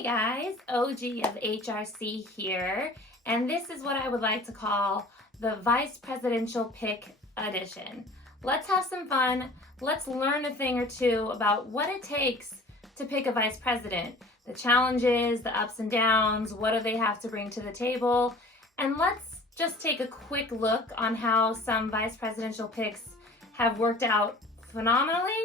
Hey guys, OG of HRC here, and this is what I would like to call the Vice Presidential Pick Edition. Let's have some fun. Let's learn a thing or two about what it takes to pick a vice president, the challenges, the ups and downs, what do they have to bring to the table, and let's just take a quick look on how some vice presidential picks have worked out phenomenally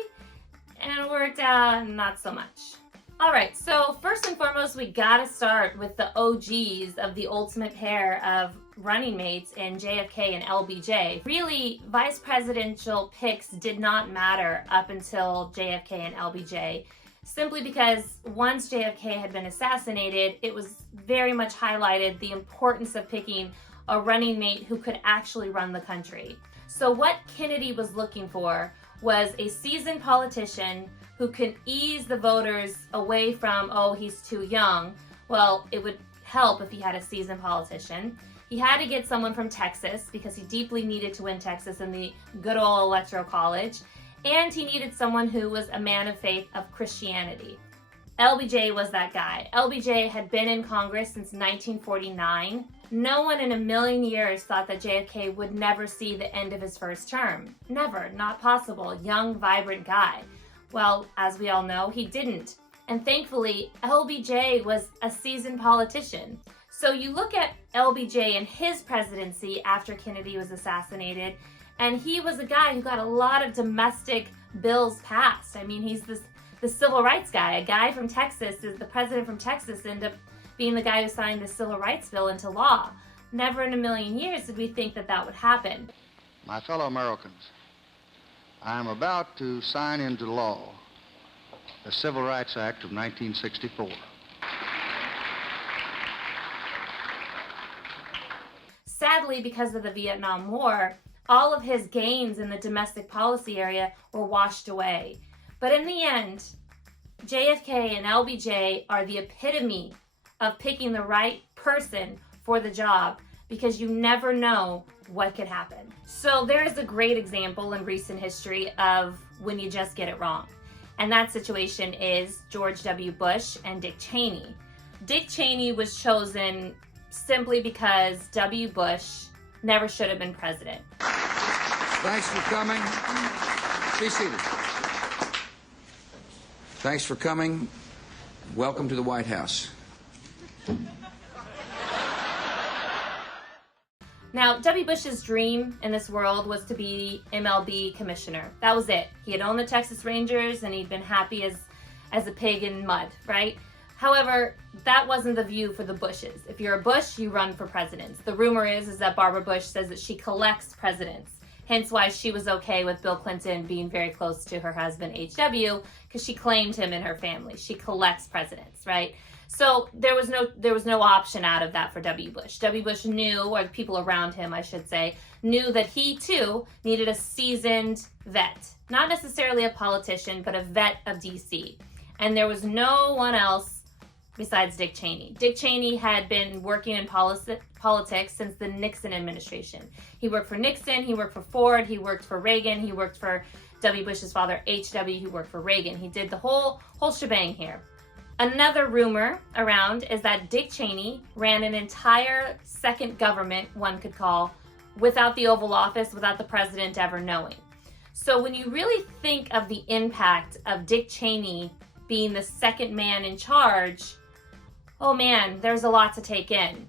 and worked out not so much. All right, so first and foremost, we gotta start with the OGs of the ultimate pair of running mates in JFK and LBJ. Really, vice presidential picks did not matter up until JFK and LBJ, simply because once JFK had been assassinated, it was very much highlighted the importance of picking a running mate who could actually run the country. So what Kennedy was looking for was a seasoned politician who can ease the voters away from, oh, he's too young. Well, it would help if he had a seasoned politician. He had to get someone from Texas because he deeply needed to win Texas in the good old Electoral College. And he needed someone who was a man of faith of Christianity. LBJ was that guy. LBJ had been in Congress since 1949. No one in a million years thought that JFK would never see the end of his first term. Never, not possible. Young, vibrant guy. Well, as we all know, he didn't. And thankfully, LBJ was a seasoned politician. So you look at LBJ and his presidency after Kennedy was assassinated, and he was a guy who got a lot of domestic bills passed. I mean, he's the civil rights guy. A guy from Texas, is the president from Texas, ended up being the guy who signed the civil rights bill into law. Never in a million years did we think that that would happen. My fellow Americans, I am about to sign into law the Civil Rights Act of 1964. Sadly, because of the Vietnam War, all of his gains in the domestic policy area were washed away. But in the end, JFK and LBJ are the epitome of picking the right person for the job, because you never know what could happen. So there is a great example in recent history of when you just get it wrong. And that situation is George W. Bush and Dick Cheney. Dick Cheney was chosen simply because W. Bush never should have been president. Thanks for coming. Be seated. Thanks for coming. Welcome to the White House. Now, W. Bush's dream in this world was to be MLB commissioner. That was it. He had owned the Texas Rangers and he'd been happy as a pig in mud, right? However, that wasn't the view for the Bushes. If you're a Bush, you run for presidents. The rumor is that Barbara Bush says that she collects presidents. Hence why she was okay with Bill Clinton being very close to her husband, H.W., because she claimed him in her family. She collects presidents, right? So there was no option out of that for W. Bush. W. Bush knew, or the people around him, I should say, knew that he too needed a seasoned vet. Not necessarily a politician, but a vet of DC. And there was no one else besides Dick Cheney. Dick Cheney had been working in politics since the Nixon administration. He worked for Nixon, he worked for Ford, he worked for Reagan, he worked for W. Bush's father, H.W., he worked for Reagan. He did the whole shebang here. Another rumor around is that Dick Cheney ran an entire second government, one could call, without the Oval Office, without the president ever knowing. So when you really think of the impact of Dick Cheney being the second man in charge, oh man, there's a lot to take in.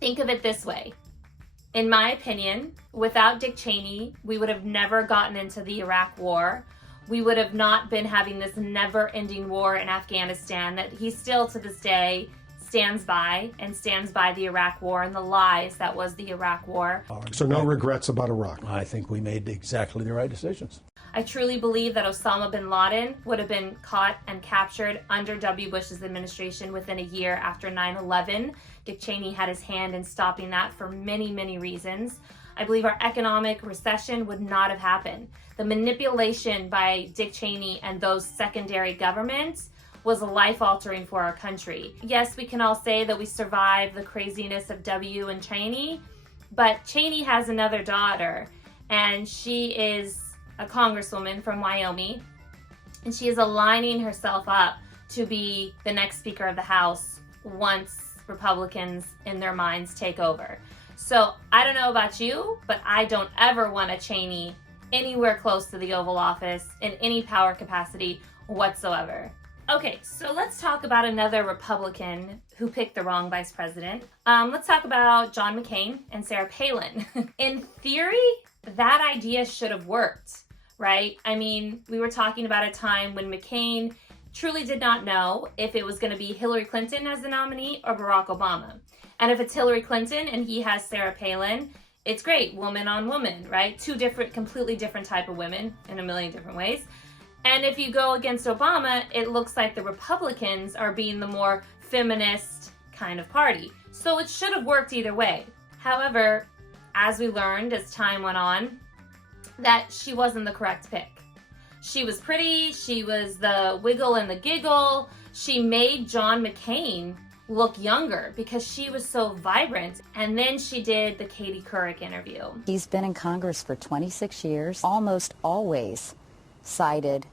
Think of it this way. In my opinion, without Dick Cheney, we would have never gotten into the Iraq War. We would have not been having this never-ending war in Afghanistan that he still to this day stands by the Iraq War and the lies that was the Iraq War. So no regrets about Iraq? I think we made exactly the right decisions. I truly believe that Osama bin Laden would have been caught and captured under W. Bush's administration within a year after 9/11. Dick Cheney had his hand in stopping that for many, many reasons. I believe our economic recession would not have happened. The manipulation by Dick Cheney and those secondary governments was life-altering for our country. Yes, we can all say that we survived the craziness of W and Cheney, but Cheney has another daughter, and she is a congresswoman from Wyoming, and she is aligning herself up to be the next Speaker of the House once Republicans in their minds take over. So I don't know about you, but I don't ever want a Cheney anywhere close to the Oval Office in any power capacity whatsoever. Okay, so let's talk about another Republican who picked the wrong vice president. Let's talk about John McCain and Sarah Palin. In theory, that idea should have worked, right? I mean, we were talking about a time when McCain truly did not know if it was going to be Hillary Clinton as the nominee or Barack Obama. And if it's Hillary Clinton and he has Sarah Palin, it's great, woman on woman, right? Two different, completely different type of women in a million different ways. And if you go against Obama, it looks like the Republicans are being the more feminist kind of party. So it should have worked either way. However, as we learned as time went on, that she wasn't the correct pick. She was pretty, she was the wiggle and the giggle. She made John McCain look younger because she was so vibrant. And then she did the Katie Couric interview. He's been in Congress for 26 years, almost always sided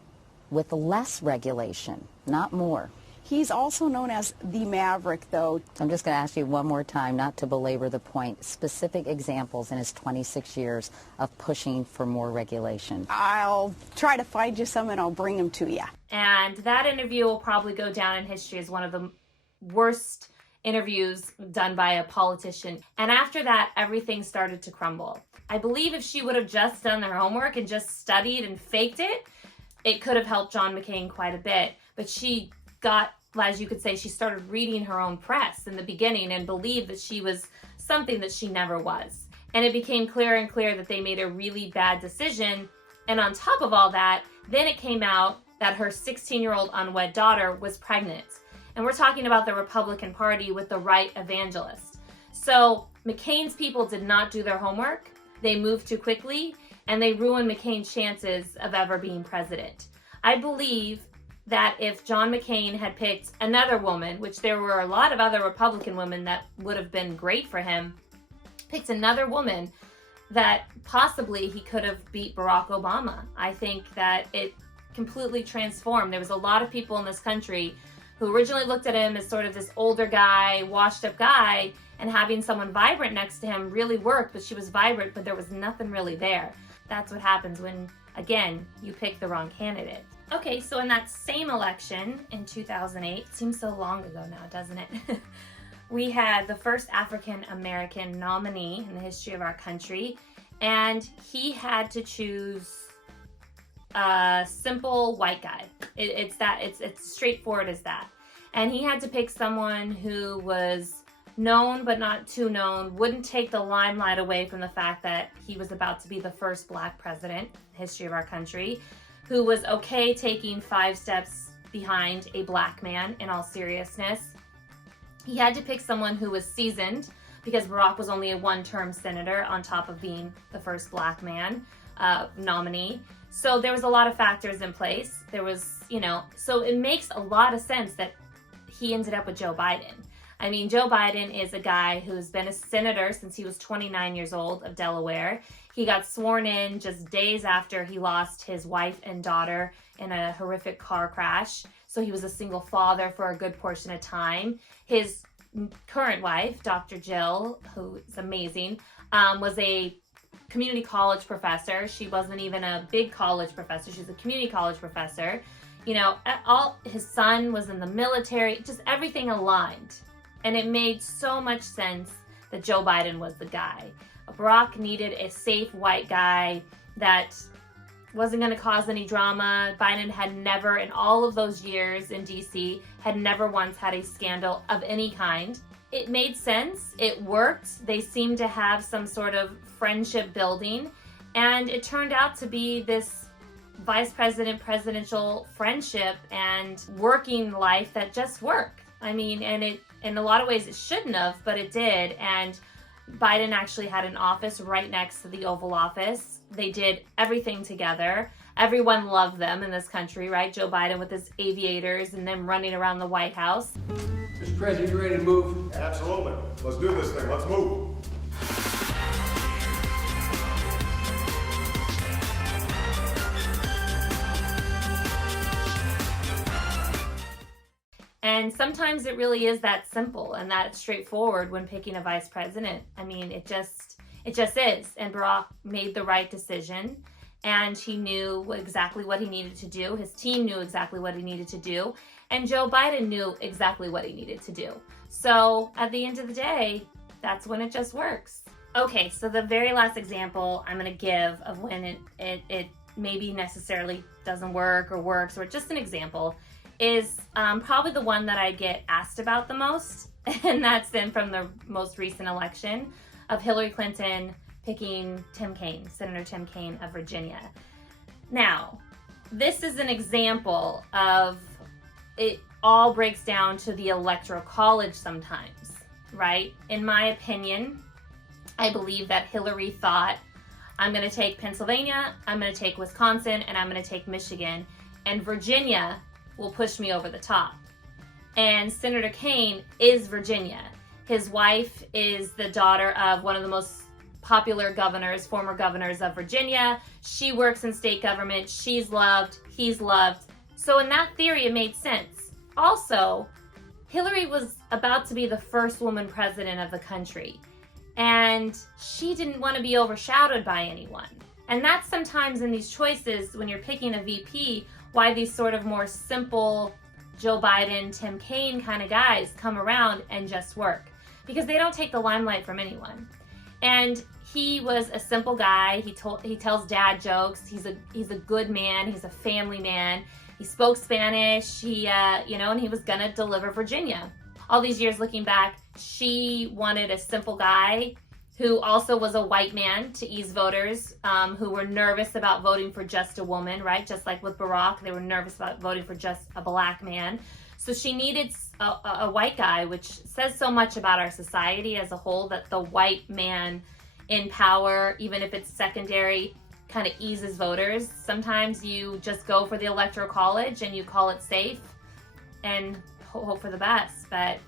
with less regulation, not more. He's also known as the Maverick, though. I'm just going to ask you one more time, not to belabor the point, specific examples in his 26 years of pushing for more regulation. I'll try to find you some and I'll bring them to you. And that interview will probably go down in history as one of the worst interviews done by a politician. And after that, everything started to crumble. I believe if she would have just done her homework and just studied and faked it, it could have helped John McCain quite a bit. But she got, as you could say, she started reading her own press in the beginning and believed that she was something that she never was. And it became clearer and clearer that they made a really bad decision. And on top of all that, then it came out that her 16-year-old unwed daughter was pregnant. And we're talking about the Republican Party with the right evangelist. So McCain's people did not do their homework. They moved too quickly, and they ruined McCain's chances of ever being president. I believe that if John McCain had picked another woman, which there were a lot of other Republican women that would have been great for him, picked another woman, that possibly he could have beat Barack Obama. I think that it completely transformed. There was a lot of people in this country who originally looked at him as sort of this older guy, washed up guy, and having someone vibrant next to him really worked, but she was vibrant, but there was nothing really there. That's what happens when, again, you pick the wrong candidate. Okay, so in that same election in 2008, seems so long ago now, doesn't it? We had the first African-American nominee in the history of our country, and he had to choose a simple white guy. It's straightforward as that. And he had to pick someone who was known but not too known, wouldn't take the limelight away from the fact that he was about to be the first black president in the history of our country, who was okay taking 5 steps behind a black man in all seriousness. He had to pick someone who was seasoned because Barack was only a 1-term senator on top of being the first black man nominee. So there was a lot of factors in place. There was, so it makes a lot of sense that he ended up with Joe Biden. I mean, Joe Biden is a guy who's been a senator since he was 29 years old of Delaware. He got sworn in just days after he lost his wife and daughter in a horrific car crash. So he was a single father for a good portion of time. His current wife, Dr. Jill, who is amazing, was a community college professor. She wasn't even a big college professor. She was a community college professor. His son was in the military. Just everything aligned. And it made so much sense that Joe Biden was the guy. Barack needed a safe white guy that wasn't going to cause any drama. Biden had never, in all of those years in DC, had never once had a scandal of any kind. It made sense. It worked. They seemed to have some sort of friendship building. And it turned out to be this vice president presidential friendship and working life that just worked. I mean, and it, in a lot of ways it shouldn't have, but it did. And Biden actually had an office right next to the Oval Office. They did everything together. Everyone loved them in this country, right? Joe Biden with his aviators and them running around the White House. Mr. President, you ready to move? Absolutely. Let's do this thing. Let's move. And sometimes it really is that simple and that straightforward when picking a vice president. I mean, it just is. And Barack made the right decision, and he knew exactly what he needed to do. His team knew exactly what he needed to do, and Joe Biden knew exactly what he needed to do. So at the end of the day, that's when it just works. Okay, so the very last example I'm going to give of when it maybe necessarily doesn't work or works, or just an example, is probably the one that I get asked about the most, and that's been from the most recent election of Hillary Clinton picking Tim Kaine, Senator Tim Kaine of Virginia. Now, this is an example of it all breaks down to the Electoral College sometimes, right? In my opinion, I believe that Hillary thought, I'm going to take Pennsylvania, I'm going to take Wisconsin, and I'm going to take Michigan, and Virginia will push me over the top. And Senator Kaine is Virginia. His wife is the daughter of one of the most popular governors, former governors of Virginia. She works in state government. She's loved. He's loved. So in that theory, it made sense. Also, Hillary was about to be the first woman president of the country, and she didn't want to be overshadowed by anyone. And that's sometimes in these choices, when you're picking a VP, why these sort of more simple Joe Biden, Tim Kaine kind of guys come around and just work, because they don't take the limelight from anyone. And he was a simple guy. He tells dad jokes. He's a good man. He's a family man. He spoke Spanish. And he was gonna deliver Virginia. All these years looking back, she wanted a simple guy who also was a white man to ease voters who were nervous about voting for just a woman, right? Just like with Barack, they were nervous about voting for just a black man. So she needed a white guy, which says so much about our society as a whole, that the white man in power, even if it's secondary, kind of eases voters. Sometimes you just go for the Electoral College and you call it safe and hope for the best, but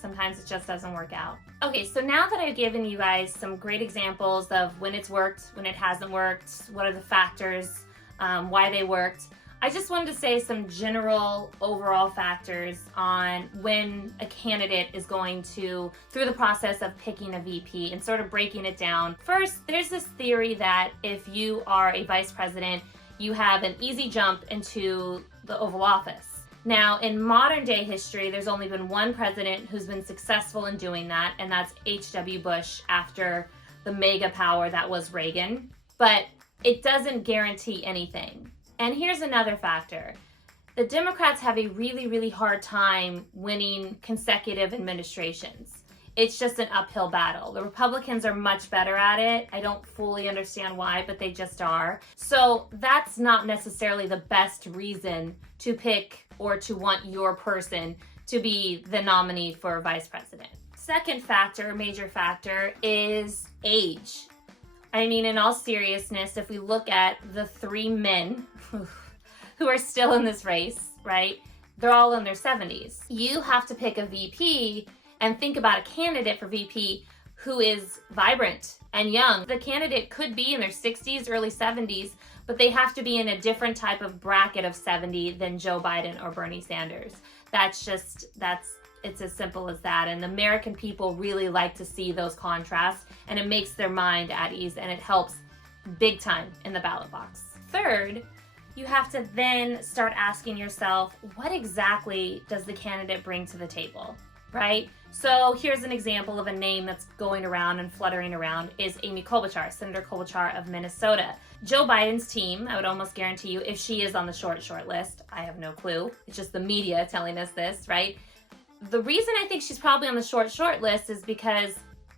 sometimes it just doesn't work out. Okay, so now that I've given you guys some great examples of when it's worked, when it hasn't worked, what are the factors, why they worked, I just wanted to say some general overall factors on when a candidate is going to, through the process of picking a VP and sort of breaking it down. First, there's this theory that if you are a vice president, you have an easy jump into the Oval Office. Now, in modern day history, there's only been one president who's been successful in doing that, and that's H.W. Bush after the mega power that was Reagan. But it doesn't guarantee anything. And here's another factor. The Democrats have a really, really hard time winning consecutive administrations. It's just an uphill battle. The Republicans are much better at it. I don't fully understand why, but they just are. So that's not necessarily the best reason to pick or to want your person to be the nominee for vice president. Second factor, major factor, is age. I mean, in all seriousness, if we look at the three men who are still in this race, right? They're all in their 70s. You have to pick a VP and think about a candidate for VP who is vibrant and young. The candidate could be in their 60s, early 70s, but they have to be in a different type of bracket of 70 than Joe Biden or Bernie Sanders. It's as simple as that. And the American people really like to see those contrasts, and it makes their mind at ease, and it helps big time in the ballot box. Third, you have to then start asking yourself, what exactly does the candidate bring to the table, right? So here's an example of a name that's going around and fluttering around is Amy Klobuchar, Senator Klobuchar of Minnesota. Joe Biden's team, I would almost guarantee you, if she is on the short list, I have no clue. It's just the media telling us this, right? The reason I think she's probably on the short list is because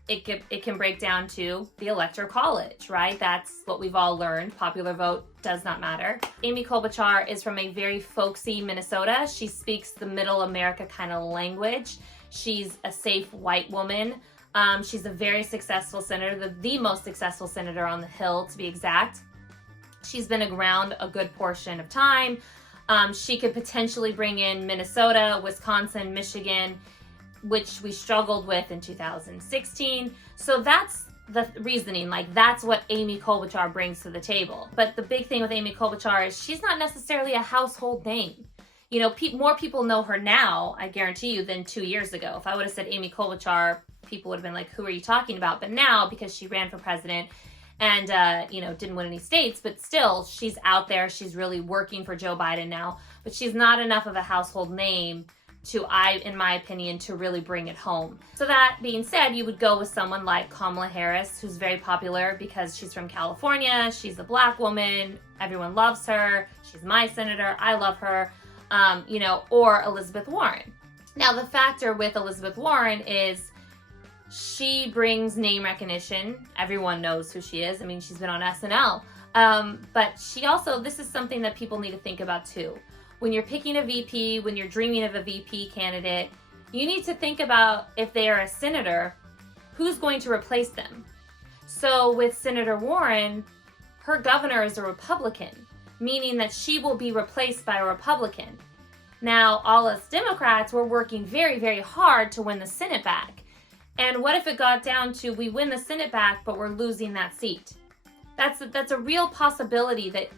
it can break down to the Electoral College, right? That's what we've all learned. Popular vote does not matter. Amy Klobuchar is from a very folksy Minnesota. She speaks the middle America kind of language. She's a safe white woman. She's a very successful senator, the most successful senator on the Hill, to be exact. She's been around a good portion of time. She could potentially bring in Minnesota, Wisconsin, Michigan, which we struggled with in 2016. So that's the reasoning, like that's what Amy Klobuchar brings to the table. But the big thing with Amy Klobuchar is she's not necessarily a household name. You know, more people know her now, I guarantee you, than 2 years ago. If I would have said Amy Klobuchar, people would have been like, who are you talking about? But now, because she ran for president and, you know, didn't win any states, but still, she's out there. She's really working for Joe Biden now. But she's not enough of a household name in my opinion, to really bring it home. So that being said, you would go with someone like Kamala Harris, who's very popular because she's from California. She's a black woman. Everyone loves her. She's my senator. I love her. You know, or Elizabeth Warren. Now, the factor with Elizabeth Warren is she brings name recognition. Everyone knows who she is. I mean, she's been on SNL. But she also, this is something that people need to think about too. When you're picking a VP, when you're dreaming of a VP candidate, you need to think about, if they are a senator, who's going to replace them. So with Senator Warren, her governor is a Republican, meaning that she will be replaced by a Republican. Now, all us Democrats, we're working very, very hard to win the Senate back. And what if it got down to we win the Senate back, but we're losing that seat? That's a real possibility that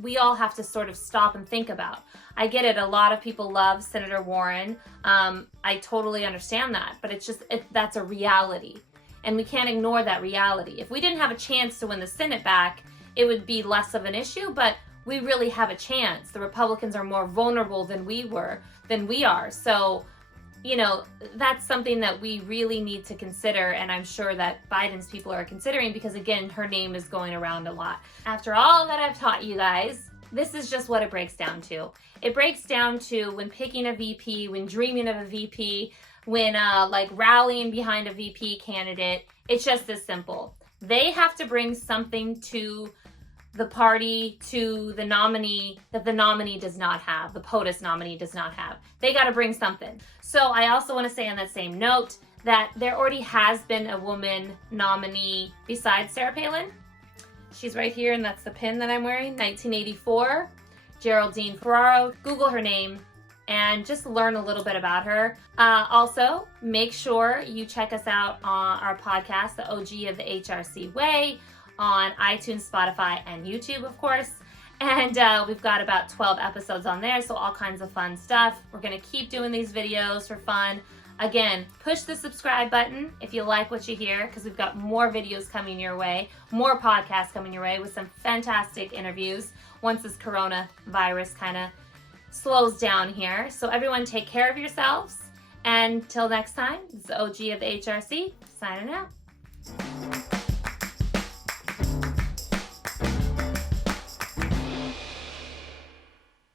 we all have to sort of stop and think about. I get it. A lot of people love Senator Warren. I totally understand that, but that's a reality. And we can't ignore that reality. If we didn't have a chance to win the Senate back, it would be less of an issue, but we really have a chance. The Republicans are more vulnerable than we are. So, you know, that's something that we really need to consider, and I'm sure that Biden's people are considering because, again, her name is going around a lot. After all that I've taught you guys, this is just what it breaks down to. It breaks down to when picking a VP, when dreaming of a VP, when like rallying behind a VP candidate, it's just as simple. They have to bring something to the party, to the nominee, that the nominee does not have, the POTUS nominee does not have. They got to bring something. So I also want to say on that same note that there already has been a woman nominee besides Sarah Palin. She's right here, and that's the pin that I'm wearing, 1984, Geraldine Ferraro. Google her name and just learn a little bit about her. Also, make sure you check us out on our podcast, The OG of the HRC Way, on iTunes, Spotify, and YouTube, of course. And we've got about 12 episodes on there, so all kinds of fun stuff. We're going to keep doing these videos for fun. Again, push the subscribe button if you like what you hear, because we've got more videos coming your way, more podcasts coming your way with some fantastic interviews once this coronavirus kind of slows down here. So everyone, take care of yourselves. And till next time, it's the OG of the HRC, signing out.